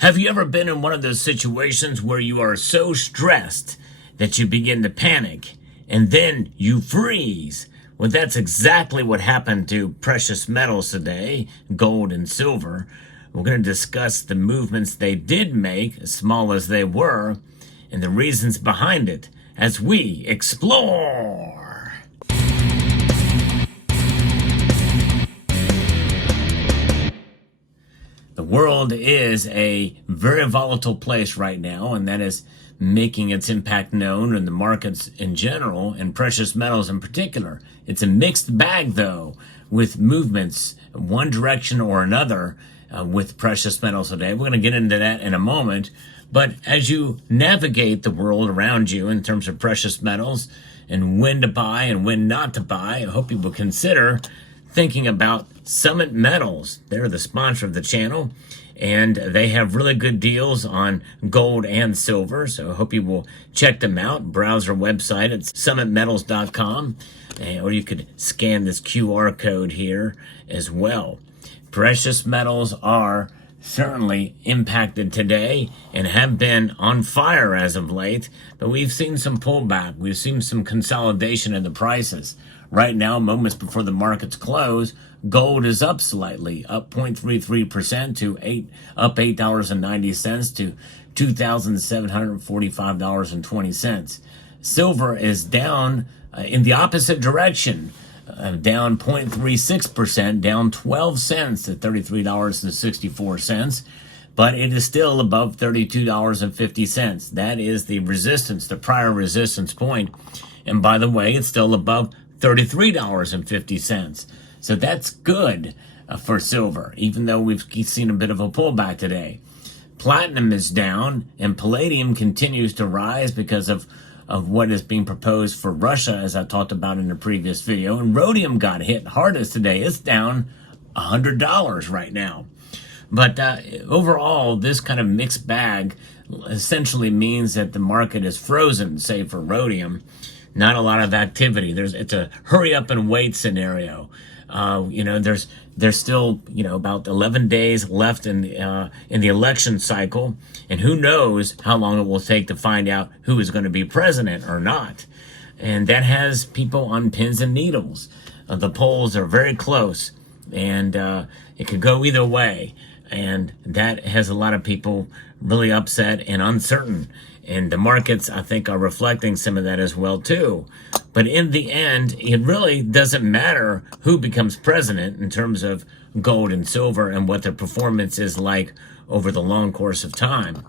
Have you ever been in one of those situations where you are so stressed that you begin to panic and then you freeze? Well, that's exactly what happened to precious metals today, gold and silver. We're going to discuss the movements they did make, as small as they were, and the reasons behind it as we explore. The world is a very volatile place right now, and that is making its impact known in the markets in general and precious metals in particular. It's a mixed bag, though, with movements one direction or another with precious metals today. We're going to get into that in a moment. But as you navigate the world around you in terms of precious metals and when to buy and when not to buy, I hope you will consider thinking about Summit Metals. They're the sponsor of the channel, and they have really good deals on gold and silver, so I hope you will check them out. Browse their website at summitmetals.com, or you could scan this QR code here as well. Precious metals are certainly impacted today and have been on fire as of late, but we've seen some pullback. We've seen some consolidation in the prices. Right now, moments before the markets close, gold is up slightly, up 0.33% to up $8.90 to $2,745.20. Silver is down in the opposite direction, down 0.36%, down 12 cents to $33.64. But it is still above $32.50. That is the resistance, the prior resistance point. And by the way, it's still above $33.50. So that's good for silver, even though we've seen a bit of a pullback today. Platinum is down, and palladium continues to rise because of what is being proposed for Russia, as I talked about in the previous video. And rhodium got hit hardest today. It's down $100 right now. But overall, this kind of mixed bag essentially means that the market is frozen, say for rhodium. Not a lot of activity. It's a hurry up and wait scenario. There's still about 11 days left in the election cycle, and who knows how long it will take to find out who is going to be president or not. And that has people on pins and needles. The polls are very close, and it could go either way. And that has a lot of people really upset and uncertain. And the markets, I think, are reflecting some of that as well, too. But in the end, it really doesn't matter who becomes president in terms of gold and silver and what their performance is like over the long course of time,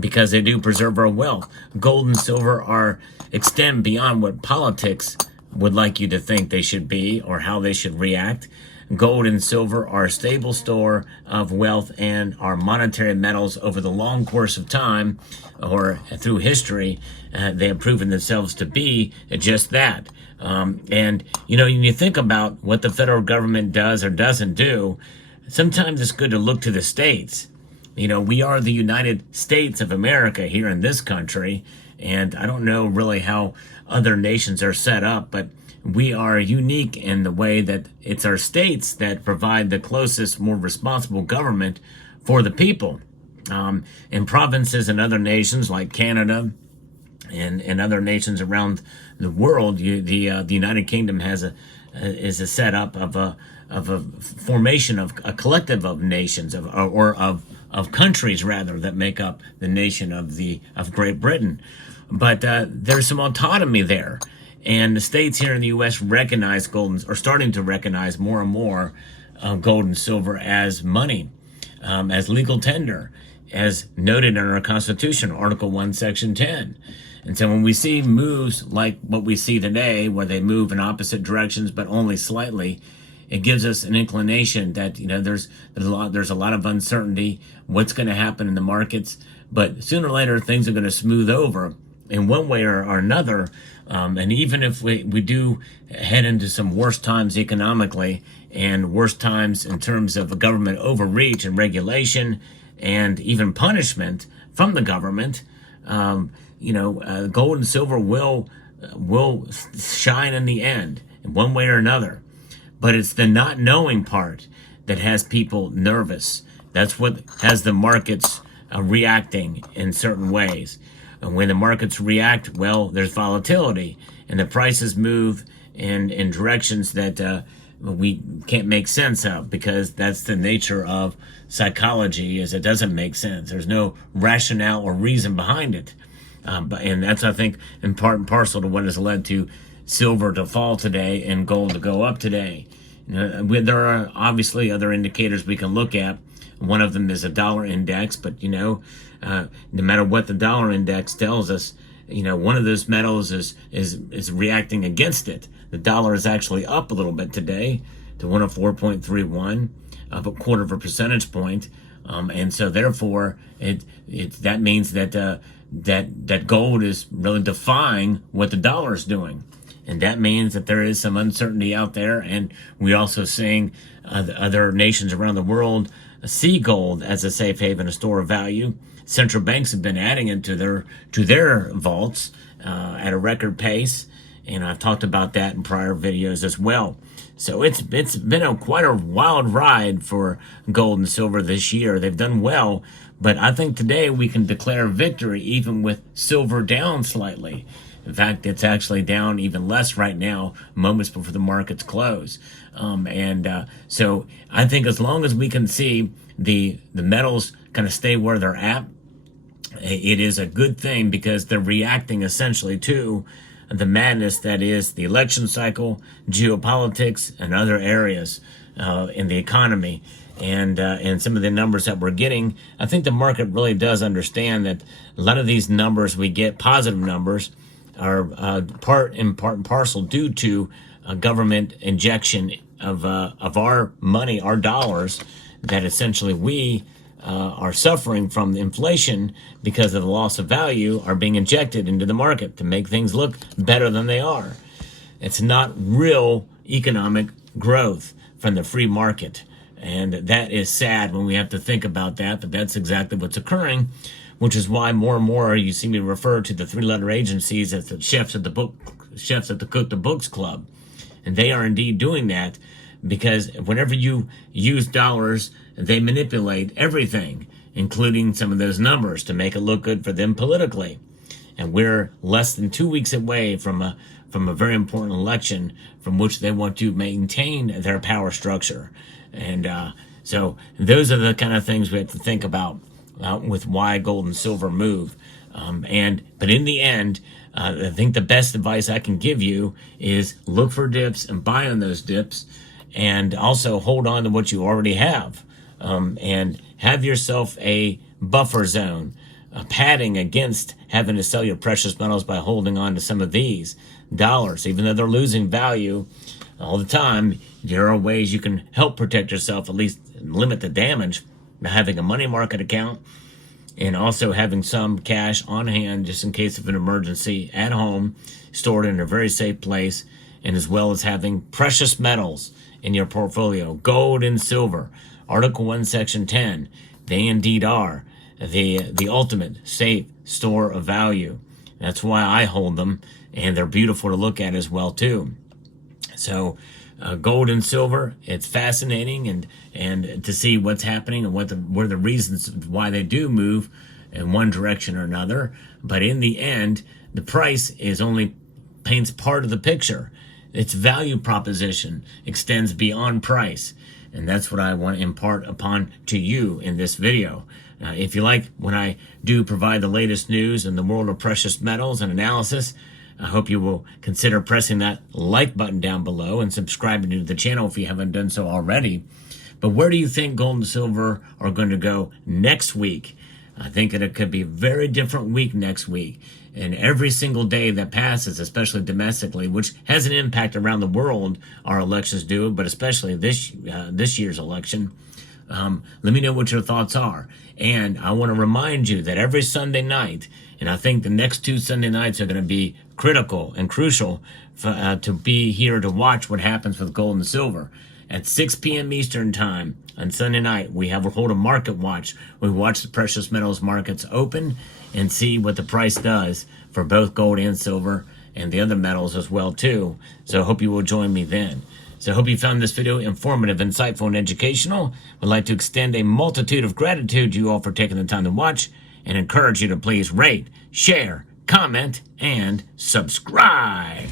because they do preserve our wealth. Gold and silver extend beyond what politics would like you to think they should be or how they should react. Gold and silver are a stable store of wealth and are monetary metals over the long course of time or through history. They have proven themselves to be just that. And when you think about what the federal government does or doesn't do, sometimes it's good to look to the states. We are the United States of America here in this country, and I don't know really how other nations are set up, but we are unique in the way that it's our states that provide the closest, more responsible government for the people. In provinces and other nations like Canada and other nations around the world, the United Kingdom is a setup of a formation of a collective of nations of countries rather that make up the nation of Great Britain. But there's some autonomy there. And the states here in the U.S. recognize are starting to recognize more and more gold and silver as money, as legal tender, as noted in our Constitution, Article 1, Section 10. And so when we see moves like what we see today, where they move in opposite directions but only slightly, it gives us an inclination that there's a lot of uncertainty. What's going to happen in the markets? But sooner or later, things are going to smooth over in one way or another. And even if we do head into some worse times economically and worse times in terms of government overreach and regulation and even punishment from the government, gold and silver will shine in the end in one way or another. But it's the not knowing part that has people nervous. That's what has the markets reacting in certain ways. And when the markets react, well, there's volatility, and the prices move in directions that we can't make sense of, because that's the nature of psychology, is it doesn't make sense. There's no rationale or reason behind it. And that's, I think, in part and parcel to what has led to silver to fall today and gold to go up today. There are obviously other indicators we can look at. One of them is a dollar index, but no matter what the dollar index tells us, one of those metals is reacting against it. The dollar is actually up a little bit today to 104.31, up a quarter of a percentage point, and so therefore that means that that gold is really defying what the dollar is doing. And that means that there is some uncertainty out there, and we're also seeing other nations around the world see gold as a safe haven, a store of value. Central banks have been adding it to their vaults at a record pace, and I've talked about that in prior videos as well. So it's been quite a wild ride for gold and silver this year. They've done well, but I think today we can declare victory even with silver down slightly. In fact, it's actually down even less right now, moments before the markets close. So I think as long as we can see the metals kind of stay where they're at, it is a good thing, because they're reacting essentially to the madness that is the election cycle, geopolitics, and other areas in the economy. And some of the numbers that we're getting, I think the market really does understand that a lot of these numbers we get, positive numbers, are part and parcel due to a government injection of our money, our dollars, that essentially we are suffering from inflation because of the loss of value, are being injected into the market to make things look better than they are. It's not real economic growth from the free market. And that is sad when we have to think about that, but that's exactly what's occurring, which is why more and more you see me refer to the three-letter agencies as the chefs at the Cook the Books Club. And they are indeed doing that, because whenever you use dollars, they manipulate everything, including some of those numbers, to make it look good for them politically. And we're less than 2 weeks away from a very important election from which they want to maintain their power structure. And so those are the kind of things we have to think about with why gold and silver move. But in the end, I think the best advice I can give you is look for dips and buy on those dips, and also hold on to what you already have, and have yourself a buffer zone, a padding against having to sell your precious metals by holding on to some of these dollars. Even though they're losing value all the time, there are ways you can help protect yourself, at least limit the damage, by having a money market account, and also having some cash on hand just in case of an emergency at home, stored in a very safe place, and as well as having precious metals in your portfolio, gold and silver. Article 1, Section 10, they indeed are the ultimate safe store of value. That's why I hold them, and they're beautiful to look at as well too. So gold and silver, it's fascinating, and to see what's happening and what are the reasons why they do move in one direction or another. But in the end, the price is only paints part of the picture. Its value proposition extends beyond price, and that's what I want to impart upon to you in this video. If you like when I do provide the latest news in the world of precious metals and analysis, I hope you will consider pressing that like button down below and subscribing to the channel if you haven't done so already. But where do you think gold and silver are going to go next week? I think that it could be a very different week next week. And every single day that passes, especially domestically, which has an impact around the world, our elections do, but especially this year's election, let me know what your thoughts are. And I want to remind you that every Sunday night, and I think the next 2 Sunday nights are going to be critical and crucial to be here to watch what happens with gold and silver. At 6 p.m. Eastern Time on Sunday night, we hold a market watch. We watch the precious metals markets open and see what the price does for both gold and silver, and the other metals as well too. So I hope you will join me then. So I hope you found this video informative, insightful, and educational. Would like to extend a multitude of gratitude to you all for taking the time to watch, and encourage you to please rate, share, comment, and subscribe.